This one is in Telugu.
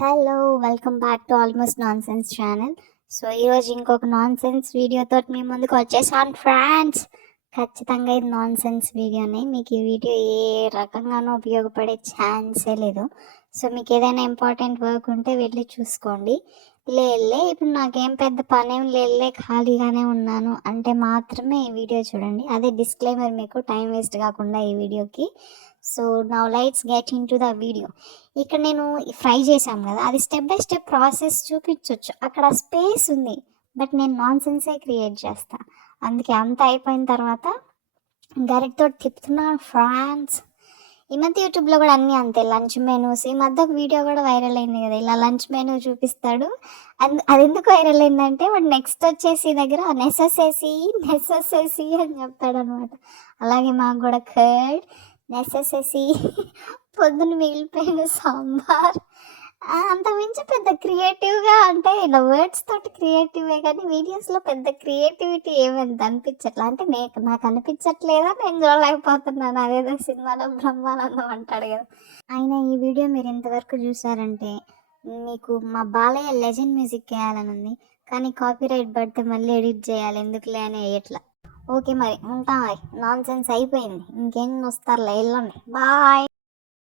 Hello welcome back to almost non sense channel. So ఈరోజు ఇంకొక నాన్ సెన్స్ వీడియోతో మీ ముందుకు వచ్చేసాను ఫ్రెండ్స్. ఖచ్చితంగా ఇది నాన్ సెన్స్ వీడియోనే. మీకు ఈ వీడియో ఏ రకంగానూ ఉపయోగపడే ఛాన్సే లేదు. సో మీకు ఏదైనా ఇంపార్టెంట్ వర్క్ ఉంటే వెళ్ళి చూసుకోండి. లేలే ఇప్పుడు నాకేం పెద్ద పనేం లేలే, ఖాళీగానే ఉన్నాను అంటే మాత్రమే ఈ వీడియో చూడండి. అదే డిస్క్లైమర్, మీకు టైం వేస్ట్ కాకుండా ఈ వీడియోకి. So now let's get in to the video. ఇక్కడ నేను ఫ్రై చేశాను కదా, అది స్టెప్ బై స్టెప్ ప్రాసెస్ చూపించవచ్చు. అక్కడ స్పేస్ ఉంది, బట్ నేను నాన్ సెన్సే క్రియేట్ చేస్తా. అందుకే అంత అయిపోయిన తర్వాత గరిటతో తిప్పుతున్నాను ఫ్రాన్స్. ఈ మధ్య యూట్యూబ్లో కూడా అన్నీ అంతే, లంచ్ మెనూస్. ఈ మధ్య ఒక వీడియో కూడా వైరల్ అయింది కదా, ఇలా లంచ్ మెనూ చూపిస్తాడు. అది ఎందుకు వైరల్ అయిందంటే వాడు నెక్స్ట్ వచ్చేసి దగ్గర నెసెసేసి అని చెప్తాడు అనమాట. అలాగే మాకు కూడా కర్డ్ నెసెసెసి, పొద్దున్న మిగిలిపోయిన సాంబార్. అంత మించి పెద్ద క్రియేటివ్గా అంటే ఇలా వర్డ్స్ తోటి క్రియేటివే, కానీ వీడియోస్లో పెద్ద క్రియేటివిటీ ఏమంత అనిపించట్లా. అంటే నాకు అనిపించట్లేదా, నేను చూడలేకపోతున్నాను. అదేదో సినిమాలో బ్రహ్మానందం అంటాడు కదా. అయినా ఈ వీడియో మీరు ఇంతవరకు చూసారంటే మీకు మా బాలయ్య లెజెండ్ మ్యూజిక్ వేయాలని ఉంది, కానీ కాపీరైట్ పడితే మళ్ళీ ఎడిట్ చేయాలి, ఎందుకులే అని వేయట్లా. ఓకే మరి ఉంటాం. నాన్ సెన్స్ అయిపోయింది, ఇంకేం వస్తారులే, వెళ్ళండి, బాయ్.